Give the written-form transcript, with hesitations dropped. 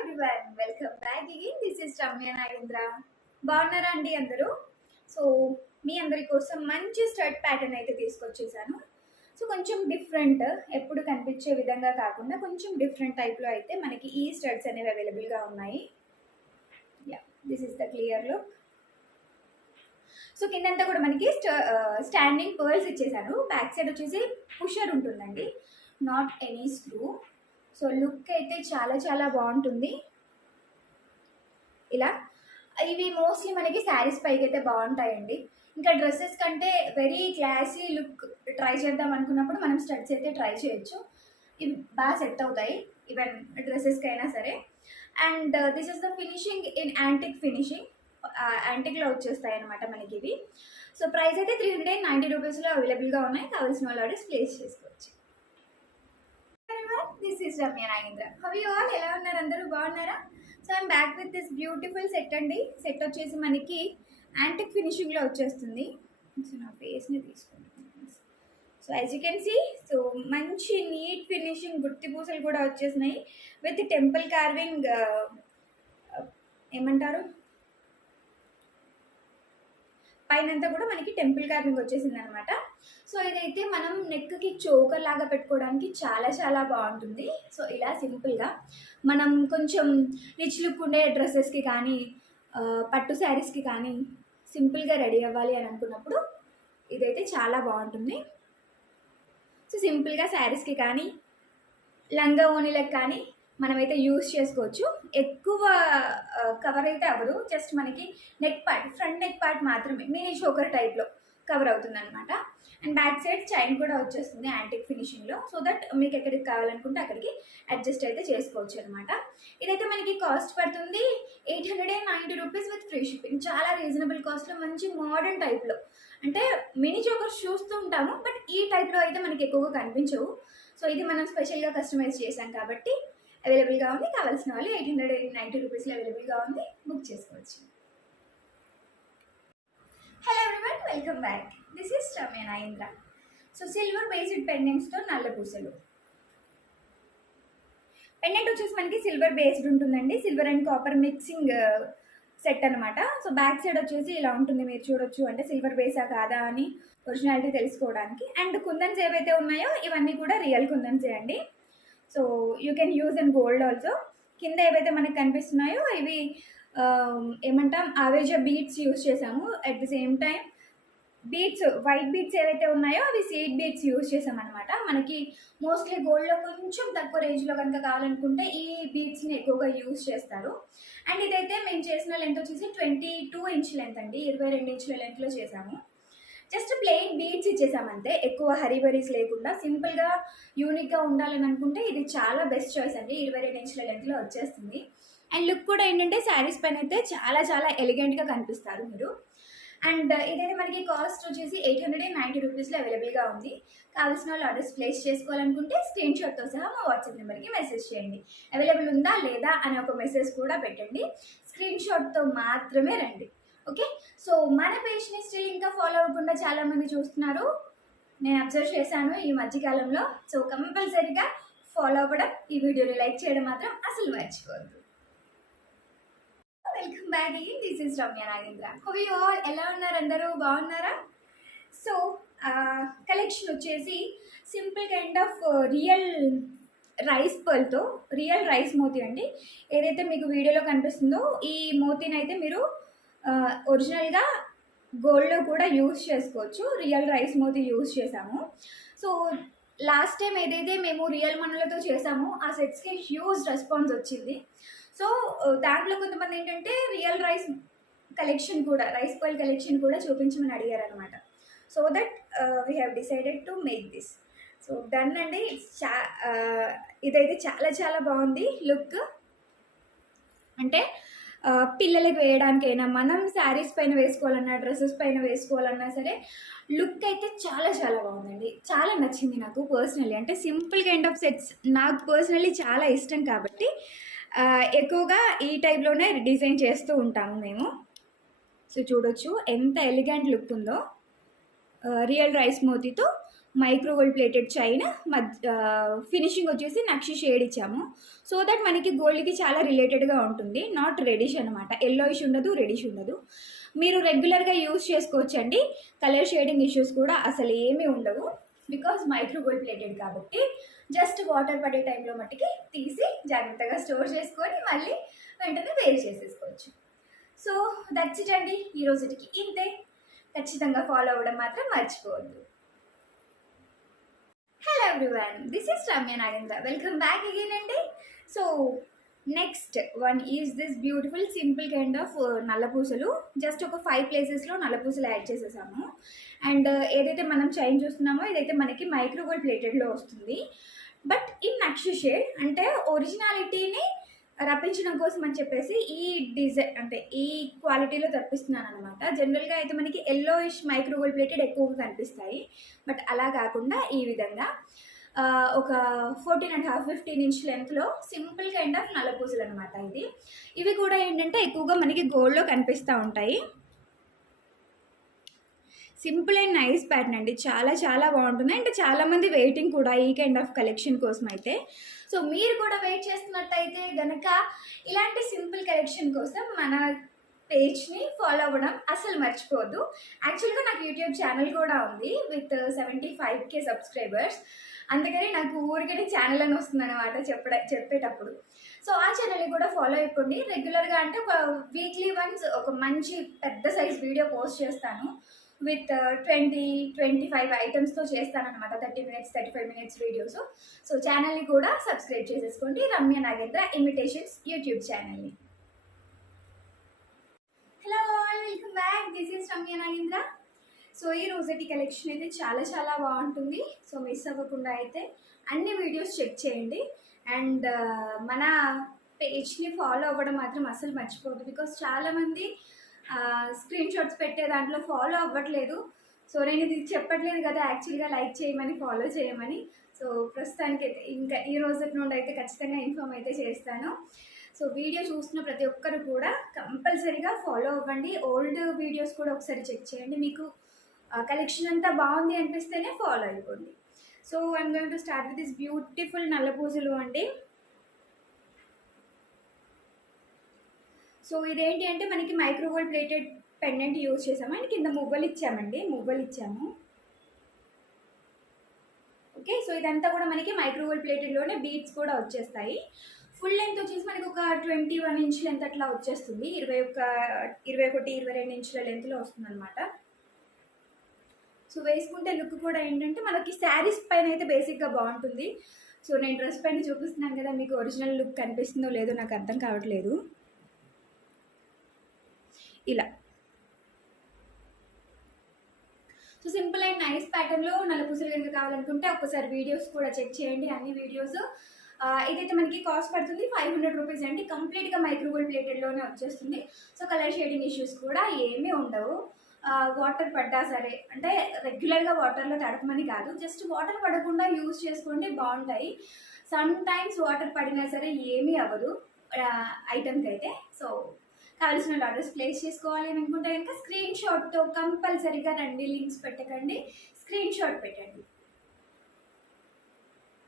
Everyone welcome back again. This is Ramya Nagendra. బాగున్నారా అండి అందరూ? సో మీ అందరి కోసం మంచి స్టడ్ ప్యాటర్న్ అయితే తీసుకొచ్చేసాను. సో కొంచెం డిఫరెంట్, ఎప్పుడు కనిపించే విధంగా కాకుండా కొంచెం డిఫరెంట్ టైప్లో అయితే మనకి ఈ స్టడ్స్ అనేవి అవైలబుల్గా ఉన్నాయి. Yeah, this is the clear look. So కిందంతా కూడా మనకి స్టాండింగ్ పర్ల్స్ ఇచ్చేసాను. బ్యాక్ సైడ్ వచ్చేసి పుషర్ ఉంటుందండి, not any screw. So look అయితే చాలా చాలా బాగుంటుంది. ఇలా ఇవి మోస్ట్లీ మనకి శారీస్ పైకి అయితే బాగుంటాయండి. ఇంకా డ్రెస్సెస్ కంటే వెరీ క్లాసీ లుక్ ట్రై చేద్దాం అనుకున్నప్పుడు మనం స్టడ్స్ అయితే ట్రై చేయొచ్చు. ఇవి బాగా సెట్ అవుతాయి ఈవెన్ డ్రెస్సెస్కి అయినా సరే. And this is the finishing in antique finishing. యాంటిక్లో వచ్చేస్తాయి అనమాట మనకి ఇవి. సో ప్రైస్ అయితే 390 రూపీస్లో అవైలబుల్గా ఉన్నాయి. కావాల్సిన వాళ్ళు ఆర్డర్స్ ప్లేస్ చేసుకోవచ్చు. This is Ramya Nagendra. How you all? ఎలా ఉన్నారు అందరూ? బాగున్నారా? So I'm back with this beautiful set అండి. సెట్ వచ్చేసి మనకి యాంటిక్ ఫినిషింగ్లో వచ్చేస్తుంది. సో నా ఫేస్ని తీసుకుంటాను. So as you can see, so మంచి నీట్ ఫినిషింగ్, గుత్తి పూసలు కూడా వచ్చేసినాయి విత్ టెంపుల్ కార్వింగ్. ఏమంటారు, పైనంతా కూడా మనకి టెంపుల్ కార్వింగ్ వచ్చేసింది అనమాట. సో ఇదైతే మనం నెక్కి చోకర్ లాగా పెట్టుకోవడానికి చాలా చాలా బాగుంటుంది. సో ఇలా సింపుల్గా మనం కొంచెం రిచ్ లుక్ ఉండే డ్రెస్సెస్కి కానీ పట్టు శారీస్కి కానీ సింపుల్గా రెడీ అవ్వాలి అని అనుకున్నప్పుడు ఇదైతే చాలా బాగుంటుంది. సో సింపుల్గా శారీస్కి కానీ లంగా ఓణీలకు కానీ మనమైతే యూస్ చేసుకోవచ్చు. ఎక్కువ కవర్ అయితే అవ్వదు, జస్ట్ మనకి neck part, front neck part మాత్రమే మినీ చోకర్ టైప్లో కవర్ అవుతుంది అనమాట. అండ్ బ్యాక్ సైడ్ చైన్ కూడా వచ్చేస్తుంది యాంటిక్ ఫినిషింగ్లో. సో దట్ మీకు ఎక్కడికి కావాలనుకుంటే అక్కడికి అడ్జస్ట్ అయితే చేసుకోవచ్చు అనమాట. ఇదైతే మనకి కాస్ట్ పడుతుంది 890 రూపీస్ విత్ ఫ్రీ షిప్పింగ్. చాలా రీజనబుల్ కాస్ట్లో మంచి మోడర్న్ టైప్లో, అంటే మినీ చోకర్స్ చూస్తూ ఉంటాము బట్ ఈ టైప్లో అయితే మనకి ఎక్కువగా కనిపించవు. సో ఇది మనం స్పెషల్గా కస్టమైజ్ చేసాం కాబట్టి అవైలబుల్గా ఉంది. కావాల్సిన వాళ్ళు 890 రూపీస్లో అవైలబుల్గా ఉంది, బుక్ చేసుకోవచ్చు. Hello everyone, welcome back. This is Ramya Nagendra. So silver based పెండెంట్స్తో నల్ల పూసలు. పెండెంట్ వచ్చేసి మనకి సిల్వర్ బేస్డ్ ఉంటుందండి, silver and copper mixing set అనమాట. సో బ్యాక్ సైడ్ వచ్చేసి ఇలా ఉంటుంది, మీరు చూడొచ్చు. అంటే సిల్వర్ బేసా కాదా అని ఒరిజినాలిటీ తెలుసుకోవడానికి. అండ్ కుందన్స్ ఏవైతే ఉన్నాయో ఇవన్నీ కూడా రియల్ కుందన్సే అండి. So you can use and gold also. కింద ఏవైతే మనకు కనిపిస్తున్నాయో ఇవి ఏమంటాం, ఆవేజా బీడ్స్ యూజ్ చేసాము. At the same time beads, white beads ఏవైతే ఉన్నాయో అవి సీడ్ బీడ్స్ యూజ్ చేసామన్నమాట. మనకి మోస్ట్లీ గోల్డ్లో కొంచెం తక్కువ రేంజ్లో కనుక కావాలనుకుంటే ఈ బీడ్స్ని ఎక్కువగా యూజ్ చేస్తారు. అండ్ ఇదైతే మేము చేసిన లెంత్ వచ్చేసి 22 ఇంచ్ లెంత్ అండి, 22 ఇంచుల లెంత్లో చేసాము. జస్ట్ ప్లెయిన్ బీడ్స్ ఇచ్చేసామంతే, ఎక్కువ హరీబరీస్ లేకుండా సింపుల్గా యూనిక్గా ఉండాలని అనుకుంటే ఇది చాలా బెస్ట్ చాయిస్ అండి. 22 ఇంచుల లెంత్లో వచ్చేస్తుంది. అండ్ లుక్ కూడా ఏంటంటే శారీస్ పైన అయితే చాలా చాలా ఎలిగెంట్గా కనిపిస్తారు మీరు. అండ్ ఇదైతే మనకి కాస్ట్ వచ్చేసి 890 రూపీస్లో అవైలబుల్గా ఉంది. కావాల్సిన వాళ్ళు ఆర్డర్స్ ప్లేస్ చేసుకోవాలనుకుంటే స్క్రీన్ షాట్తో సహా మా వాట్సాప్ నెంబర్కి మెసేజ్ చేయండి. అవైలబుల్ ఉందా లేదా అని ఒక మెసేజ్ కూడా పెట్టండి. స్క్రీన్ షాట్తో మాత్రమే రండి, ఓకే? సో మన పేజ్ని స్టిల్ ఇంకా ఫాలో అవ్వకుండా చాలామంది చూస్తున్నారు, నేను అబ్జర్వ్ చేశాను ఈ మధ్యకాలంలో. సో కంపల్సరీగా ఫాలో అవ్వడం, ఈ వీడియోని లైక్ చేయడం మాత్రం అసలు మర్చిపోవద్దు. Welcome back again. This is Ramya Nagendra. How you all? ఎలా ఉన్నారు అందరూ? బాగున్నారా? సో కలెక్షన్ వచ్చేసి simple kind of real rice పర్ల్తో, రియల్ రైస్ మోతీ అండి. ఏదైతే మీకు వీడియోలో కనిపిస్తుందో ఈ మోతీని అయితే మీరు ఒరిజినల్గా గోల్డ్లో కూడా యూజ్ చేసుకోవచ్చు. రియల్ రైస్ మోతీ యూజ్ చేసాము. సో లాస్ట్ టైం ఏదైతే మేము రియల్ మనలతో చేసామో ఆ సెట్స్కి హ్యూజ్ రెస్పాన్స్ వచ్చింది. సో దాంట్లో కొంతమంది ఏంటంటే రియల్ రైస్ కలెక్షన్ కూడా, రైస్ పర్ల్ కలెక్షన్ కూడా చూపించమని అడిగారు అనమాట. So that we have decided to make this. So done అండి. ఇదైతే చాలా చాలా బాగుంది లుక్. అంటే పిల్లలకి వేయడానికైనా, మనం శారీస్ పైన వేసుకోవాలన్నా, డ్రెస్సెస్ పైన వేసుకోవాలన్నా సరే లుక్ అయితే చాలా చాలా బాగుందండి. చాలా నచ్చింది నాకు పర్సనల్లీ. అంటే సింపుల్ కైండ్ ఆఫ్ సెట్స్ నాకు పర్సనల్లీ చాలా ఇష్టం కాబట్టి ఎక్కువగా ఈ టైప్లోనే డిజైన్ చేస్తూ ఉంటాము మేము. సో చూడొచ్చు ఎంత ఎలిగెంట్ లుక్ ఉందో రియల్ రైస్ మోతీతో micro gold plated chain finishing వచ్చేసి నక్షి షేడ్ ఇచ్చాము. సో దట్ మనకి గోల్డ్కి చాలా రిలేటెడ్గా ఉంటుంది. నాట్ రెడిష్ అనమాట, ఎల్లోయిష్ ఉండదు, రెడిష్ ఉండదు. మీరు రెగ్యులర్గా యూజ్ చేసుకోవచ్చండి. కలర్ షేడింగ్ ఇష్యూస్ కూడా అసలు ఏమీ ఉండవు, బికాజ్ మైక్రో గోల్డ్ ప్లేటెడ్ కాబట్టి. జస్ట్ వాటర్ పడే టైంలో మట్టికి తీసి జాగ్రత్తగా స్టోర్ చేసుకొని మళ్ళీ వెంటనే వేర్ చేసేసుకోవచ్చు. సో దట్స్ ఇట్ అండి, ఈ రోజుకి ఇంతే. ఖచ్చితంగా ఫాలో అవ్వడం మాత్రం మర్చిపోవద్దు. Hello everyone, this is Ramya Nagendra. Welcome back again అండి. So next one is this beautiful simple kind of నల్లపూసలు. జస్ట్ ఒక 5 ప్లేసెస్లో నల్లపూసలు యాడ్ చేసేసాము. అండ్ ఏదైతే మనం చైన్ చూస్తున్నామో ఇదైతే మనకి మైక్రో గోల్డ్ ప్లేటెడ్లో వస్తుంది, బట్ ఇన్ నక్షి షేడ్. అంటే ఒరిజినాలిటీని రప్పించడం కోసం అని చెప్పేసి ఈ డిజైన్ అంటే ఈ క్వాలిటీలో తెప్పిస్తున్నాను అనమాట. జనరల్గా అయితే మనకి ఎల్లోయిష్ మైక్రో గోల్డ్ ప్లేటెడ్ ఎక్కువగా కనిపిస్తాయి, బట్ అలా కాకుండా ఈ విధంగా ఒక 14.5 15 ఇంచ్ లెంత్లో సింపుల్ కైండ్ ఆఫ్ నల్లపూసలు అనమాట ఇవి కూడా ఏంటంటే ఎక్కువగా మనకి గోల్డ్లో కనిపిస్తూ ఉంటాయి. సింపుల్ అండ్ నైస్ ప్యాటర్న్ అండి, చాలా చాలా బాగుంటుంది. అండ్ చాలామంది వెయిటింగ్ కూడా ఈ కైండ్ ఆఫ్ కలెక్షన్ కోసం అయితే. సో మీరు కూడా వెయిట్ చేస్తున్నట్టయితే గనక ఇలాంటి సింపుల్ కలెక్షన్ కోసం మన పేజ్ని ఫాలో అవ్వడం అసలు మర్చిపోవద్దు. యాక్చువల్గా నాకు యూట్యూబ్ ఛానల్ కూడా ఉంది విత్ 75K సబ్స్క్రైబర్స్. అందుకని నాకు ఊరికనే ఛానల్ అని వస్తుంది అనమాట చెప్పేటప్పుడు. సో ఆ ఛానల్ని కూడా ఫాలో అయిపోండి. రెగ్యులర్గా అంటే ఒక వీక్లీ వన్స్ ఒక మంచి పెద్ద సైజ్ వీడియో పోస్ట్ చేస్తాను with 20-25 ఐటమ్స్తో చేస్తానన్నమాట. 30 minutes 35 minutes videos. So ఛానల్ని కూడా సబ్స్క్రైబ్ చేసేసుకోండి, రమ్య నాగేంద్ర ఇమిటేషన్స్ యూట్యూబ్ ఛానల్ని. Hello all, welcome back. This is Ramya Nagendra. So ఈ రోజటి కలెక్షన్ అయితే చాలా చాలా బాగుంటుంది. సో మిస్ అవ్వకుండా అయితే అన్ని వీడియోస్ చెక్ చేయండి. అండ్ మన పేజ్ని ఫాలో అవ్వడం మాత్రం అసలు మర్చిపోవద్దు, బికాస్ చాలామంది స్క్రీన్ షాట్స్ పెట్టే దాంట్లో ఫాలో అవ్వట్లేదు. సో నేను ఇది చెప్పట్లేదు కదా యాక్చువల్గా లైక్ చేయమని, ఫాలో చేయమని. సో ప్రస్తుతానికి అయితే ఇంకా ఈ రోజు నుండి అయితే ఖచ్చితంగా ఇన్ఫామ్ అయితే చేస్తాను. సో వీడియో చూస్తున్న ప్రతి ఒక్కరు కూడా కంపల్సరీగా ఫాలో అవ్వండి. ఓల్డ్ వీడియోస్ కూడా ఒకసారి చెక్ చేయండి. మీకు కలెక్షన్ అంతా బాగుంది అనిపిస్తేనే ఫాలో అయిపోండి. So I'm going to start with this beautiful నల్లపూసలు అండి. సో ఇదేంటి అంటే మనకి micro gold plated pendant use చేసాము అండ్ కింద మువ్వలు ఇచ్చాము. ఓకే, సో ఇదంతా కూడా మనకి మైక్రో గోల్డ్ ప్లేటెడ్లోనే బీడ్స్ కూడా వచ్చేస్తాయి. ఫుల్ లెంత్ వచ్చేసి మనకి ఒక 21 ఇంచ్ లెంత్ అట్లా వచ్చేస్తుంది. 21-22 ఇంచుల లెంత్లో వస్తుంది అనమాట. సో వేసుకుంటే లుక్ కూడా ఏంటంటే మనకి శారీస్ పైన అయితే బేసిక్గా బాగుంటుంది. సో నేను డ్రెస్ పైన చూపిస్తున్నాను కదా, మీకు ఒరిజినల్ లుక్ కనిపిస్తుందో లేదో నాకు అర్థం కావట్లేదు. ఇలా సో సింపుల్ అండ్ నైస్ ప్యాటర్న్లో నల్లపూసలు కనుక కావాలనుకుంటే ఒక్కసారి వీడియోస్ కూడా చెక్ చేయండి, అన్ని వీడియోస్. ఇదైతే మనకి కాస్ట్ పడుతుంది 500 రూపీస్ అండి. కంప్లీట్గా మైక్రో గోల్డ్ ప్లేటెడ్లోనే వచ్చేస్తుంది. సో కలర్ షేడింగ్ ఇష్యూస్ కూడా ఏమీ ఉండవు. వాటర్ పడ్డా సరే, అంటే రెగ్యులర్గా వాటర్లో తడపమని కాదు, జస్ట్ వాటర్ పడకుండా యూజ్ చేసుకోండి, బాగుంటాయి. సమ్ టైమ్స్ వాటర్ పడినా సరే ఏమీ అవ్వదు ఐటమ్కి అయితే. సో కావాల్సిన ఆర్డర్స్ ప్లేస్ చేసుకోవాలి అని అనుకుంటే కనుక స్క్రీన్ షాట్తో కంపల్సరీగా రండి, లింక్స్ పెట్టకండి, స్క్రీన్ షాట్ పెట్టండి.